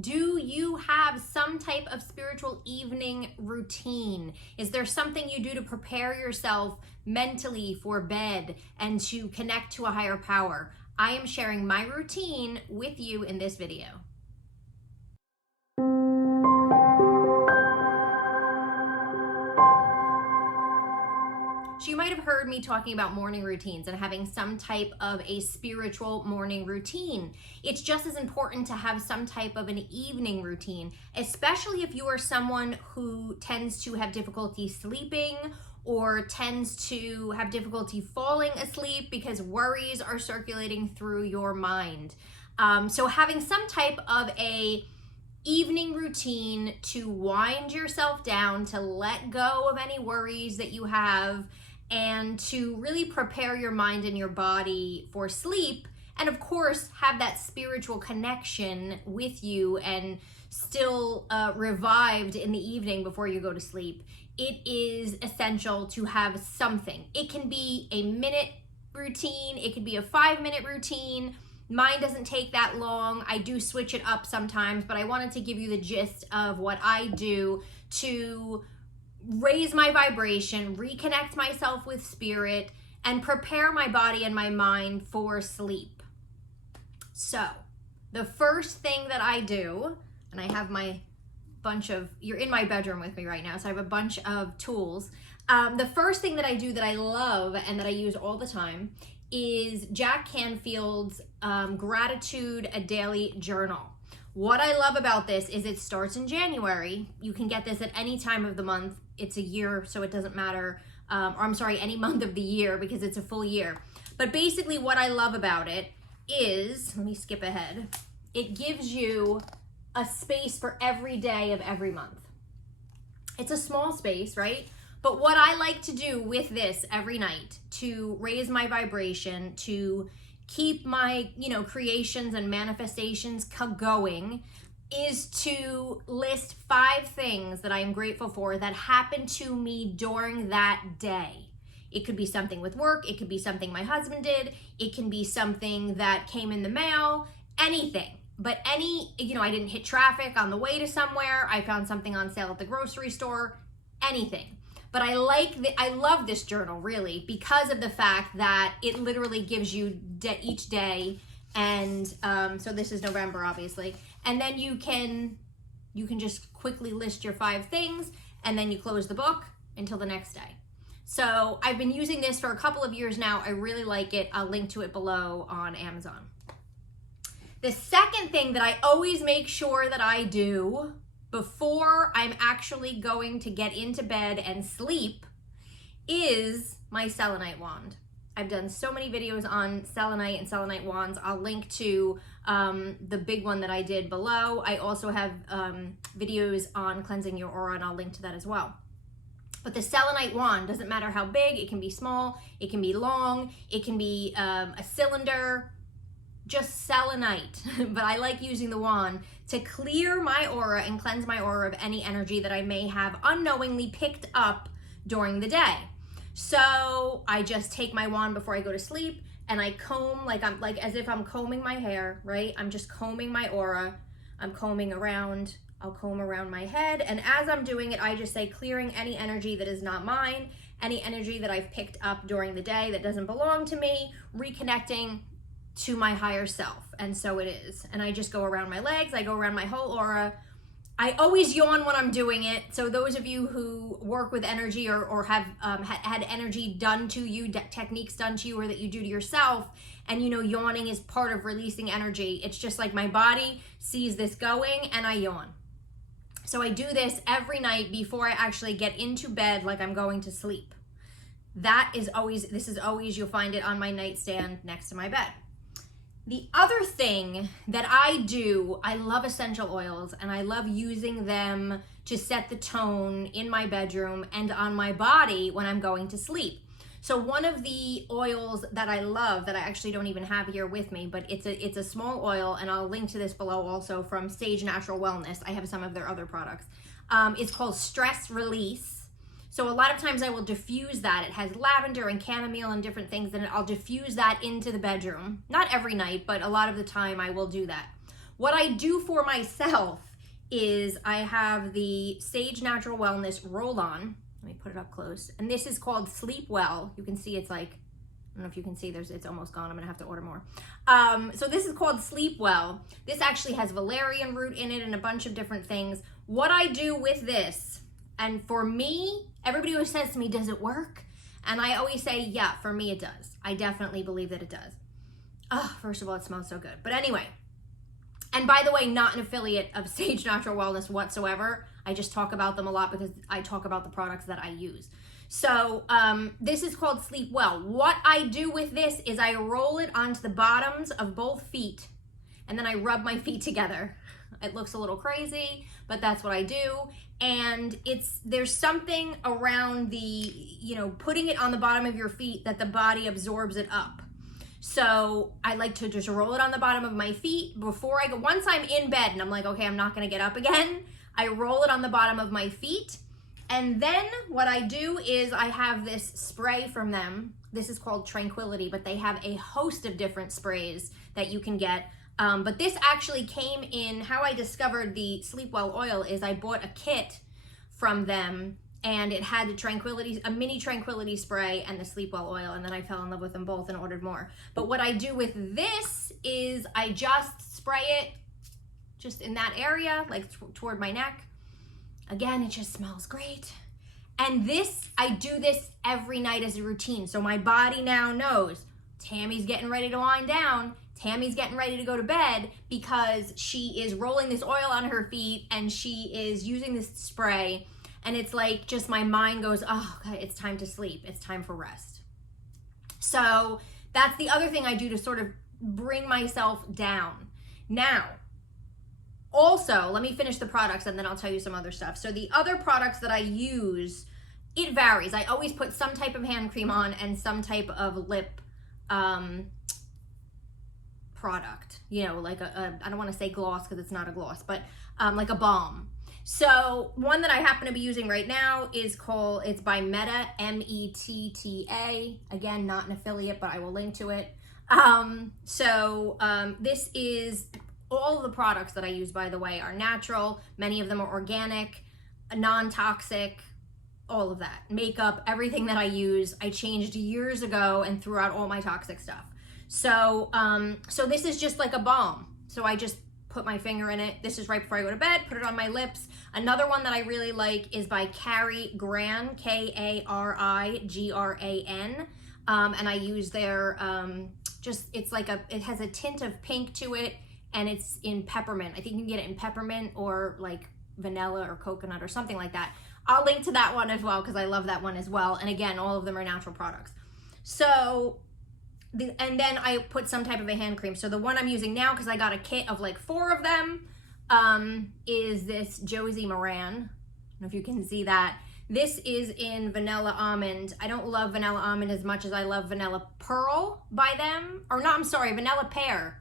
Do you have some type of spiritual evening routine? Is there something you do to prepare yourself mentally for bed and to connect to a higher power? I am sharing my routine with you in this video. So you might have heard me talking about morning routines and having some type of a spiritual morning routine. It's just as important to have some type of an evening routine, especially if you are someone who tends to have difficulty sleeping or tends to have difficulty falling asleep because worries are circulating through your mind. So having some type of a evening routine to wind yourself down, to let go of any worries that you have, and to really prepare your mind and your body for sleep, and of course have that spiritual connection with you and still revived in the evening before you go to sleep. It is essential to have something. It can be a minute routine, it could be a 5-minute routine. Mine doesn't take that long. I do switch it up sometimes, but I wanted to give you the gist of what I do to raise my vibration, reconnect myself with spirit, and prepare my body and my mind for sleep. So the first thing that I do, and I have my bunch of, you're in my bedroom with me right now, so I have a bunch of tools. The first thing that I do that I love and that I use all the time is Jack Canfield's Gratitude A Daily Journal. What I love about this is it starts in January. You can get this at any time of the month. It's a year, so it doesn't matter. Any month of the year because it's a full year. But basically what I love about it is, let me skip ahead. It gives you a space for every day of every month. It's a small space, right? But what I like to do with this every night to raise my vibration, to keep my, creations and manifestations going, is to list 5 things that I am grateful for that happened to me during that day. It could be something with work, it could be something my husband did, it can be something that came in the mail, anything. But I didn't hit traffic on the way to somewhere, I found something on sale at the grocery store, anything. But I love this journal really because of the fact that it literally gives you each day, and so this is November obviously, and then you can just quickly list your 5 things and then you close the book until the next day. So I've been using this for a couple of years now. I really like it. I'll link to it below on Amazon. The second thing that I always make sure that I do before I'm actually going to get into bed and sleep is my selenite wand. I've done so many videos on selenite and selenite wands. I'll link to the big one that I did below. I also have videos on cleansing your aura, and I'll link to that as well. But the selenite wand, doesn't matter how big, it can be small, it can be long, it can be a cylinder, just selenite. But I like using the wand to clear my aura and cleanse my aura of any energy that I may have unknowingly picked up during the day. So I just take my wand before I go to sleep and I comb as if I'm combing my hair, right? I'm just combing my aura. I'm combing around, I'll comb around my head. And as I'm doing it, I just say clearing any energy that is not mine, any energy that I've picked up during the day that doesn't belong to me, reconnecting to my higher self. And so it is. And I just go around my legs, I go around my whole aura. I always yawn when I'm doing it. So those of you who work with energy or have had energy done to you, techniques done to you, or that you do to yourself, and yawning is part of releasing energy. It's just like my body sees this going and I yawn. So I do this every night before I actually get into bed, like I'm going to sleep. This is always, you'll find it on my nightstand next to my bed. The other thing that I do, I love essential oils and I love using them to set the tone in my bedroom and on my body when I'm going to sleep. So one of the oils that I love, that I actually don't even have here with me, but it's a small oil, and I'll link to this below also, from Sage Natural Wellness. I have some of their other products. It's called Stress Release. So a lot of times I will diffuse that. It has lavender and chamomile and different things, and I'll diffuse that into the bedroom. Not every night, but a lot of the time I will do that. What I do for myself is I have the Sage Natural Wellness roll-on. Let me put it up close. And this is called Sleep Well. You can see it's like, I don't know if you can see, it's almost gone. I'm gonna have to order more. So this is called Sleep Well. This actually has valerian root in it and a bunch of different things. What I do with this, and for me, everybody always says to me, does it work? And I always say, yeah, for me it does. I definitely believe that it does. Oh, first of all, it smells so good. But anyway, and by the way, not an affiliate of Sage Natural Wellness whatsoever. I just talk about them a lot because I talk about the products that I use. So this is called Sleep Well. What I do with this is I roll it onto the bottoms of both feet and then I rub my feet together. It looks a little crazy, but that's what I do. And there's something around putting it on the bottom of your feet that the body absorbs it up. So I like to just roll it on the bottom of my feet before I go. Once I'm in bed and I'm like, okay, I'm not gonna get up again, I roll it on the bottom of my feet. And then what I do is I have this spray from them. This is called Tranquility, but they have a host of different sprays that you can get. But this actually came in, how I discovered the Sleep Well oil is I bought a kit from them and it had a mini Tranquility spray and the Sleep Well oil, and then I fell in love with them both and ordered more. But what I do with this is I just spray it just in that area, like toward my neck. Again, it just smells great. And I do this every night as a routine. So my body now knows Tammy's getting ready to wind down. Tammy's getting ready to go to bed because she is rolling this oil on her feet and she is using this spray. And it's like just my mind goes, oh, God, it's time to sleep. It's time for rest. So that's the other thing I do to sort of bring myself down. Now, also, let me finish the products and then I'll tell you some other stuff. So the other products that I use, it varies. I always put some type of hand cream on and some type of lip product. Like I don't want to say gloss because it's not a gloss, but like a balm. So one that I happen to be using right now it's by Meta, M-E-T-T-A. Again, not an affiliate, but I will link to it. This is, all of the products that I use, by the way, are natural. Many of them are organic, non-toxic, all of that. Makeup, everything that I use, I changed years ago and threw out all my toxic stuff. So this is just like a balm. So I just put my finger in it. This is right before I go to bed, put it on my lips. Another one that I really like is by Kari Gran, K-A-R-I-G-R-A-N. And I use their, it has a tint of pink to it and it's in peppermint. I think you can get it in peppermint or like vanilla or coconut or something like that. I'll link to that one as well because I love that one as well. And again, all of them are natural products. So, and then I put some type of a hand cream. So the one I'm using now, because I got a kit of like 4 of them, is this Josie Maran. I don't know if you can see that. This is in vanilla almond. I don't love vanilla almond as much as I love vanilla pearl by them. Or no, I'm sorry, vanilla pear.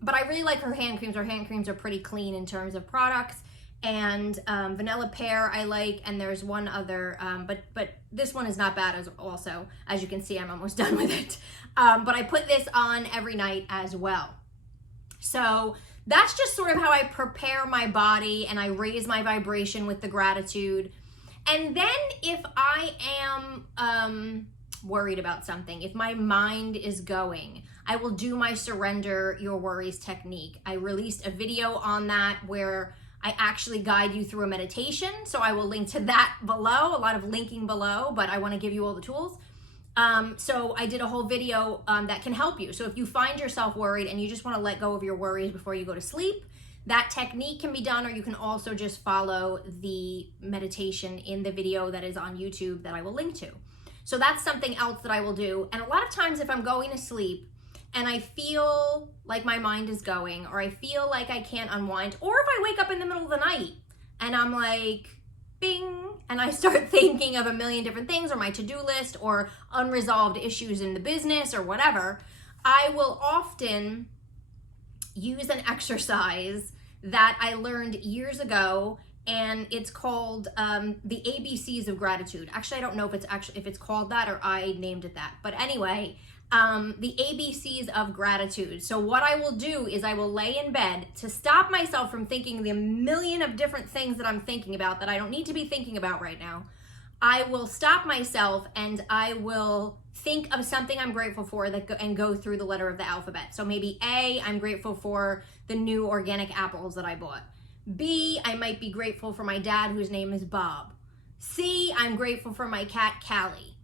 But I really like her hand creams. Her hand creams are pretty clean in terms of products. And vanilla pear I like, and there's one other, but this one is not bad as you can see, I'm almost done with it. But I put this on every night as well. So that's just sort of how I prepare my body and I raise my vibration with the gratitude. And then if I am worried about something, if my mind is going, I will do my Surrender Your Worries technique. I released a video on that where I actually guide you through a meditation. So I will link to that below, a lot of linking below, but I want to give you all the tools. So I did a whole video that can help you. So if you find yourself worried and you just want to let go of your worries before you go to sleep, that technique can be done, or you can also just follow the meditation in the video that is on YouTube that I will link to. So that's something else that I will do. And a lot of times if I'm going to sleep and I feel like my mind is going, or I feel like I can't unwind, or if I wake up in the middle of the night and I'm like, bing, and I start thinking of a million different things, or my to-do list, or unresolved issues in the business, or whatever, I will often use an exercise that I learned years ago, and it's called the ABCs of gratitude. Actually, I don't know if it's called that or I named it that, but anyway, the ABCs of gratitude. So what I will do is I will lay in bed to stop myself from thinking the million of different things that I'm thinking about that I don't need to be thinking about right now. I will stop myself and I will think of something I'm grateful for and go through the letter of the alphabet. So maybe A, I'm grateful for the new organic apples that I bought. B, I might be grateful for my dad whose name is Bob. C, I'm grateful for my cat Callie.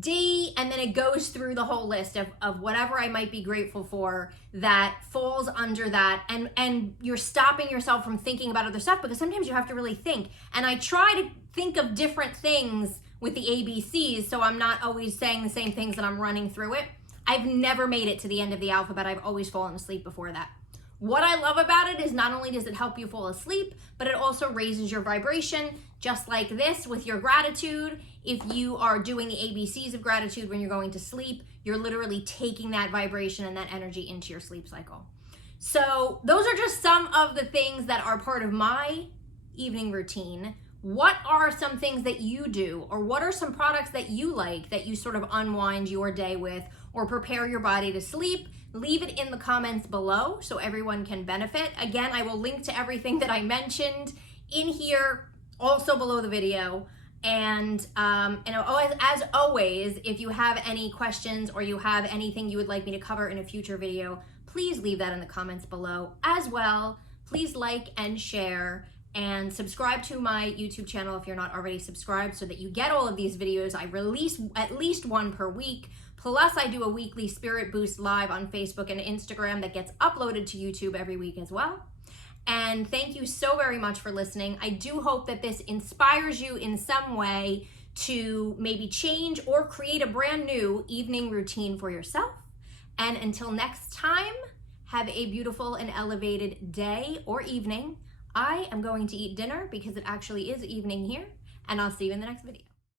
D, and then it goes through the whole list of whatever I might be grateful for that falls under that, and you're stopping yourself from thinking about other stuff, because sometimes you have to really think. And I try to think of different things with the ABCs, so I'm not always saying the same things that I'm running through it. I've never made it to the end of the alphabet. I've always fallen asleep before that. What I love about it is not only does it help you fall asleep, but it also raises your vibration, just like this with your gratitude. If you are doing the ABCs of gratitude when you're going to sleep, you're literally taking that vibration and that energy into your sleep cycle. So those are just some of the things that are part of my evening routine. What are some things that you do, or what are some products that you like that you sort of unwind your day with or prepare your body to sleep? Leave it in the comments below so everyone can benefit. Again, I will link to everything that I mentioned in here, also below the video. And as always, if you have any questions or you have anything you would like me to cover in a future video, please leave that in the comments below as well. Please like and share and subscribe to my YouTube channel if you're not already subscribed, so that you get all of these videos. I release at least one per week. Plus, I do a weekly Spirit Boost live on Facebook and Instagram that gets uploaded to YouTube every week as well. And thank you so very much for listening. I do hope that this inspires you in some way to maybe change or create a brand new evening routine for yourself. And until next time, have a beautiful and elevated day or evening. I am going to eat dinner because it actually is evening here, and I'll see you in the next video.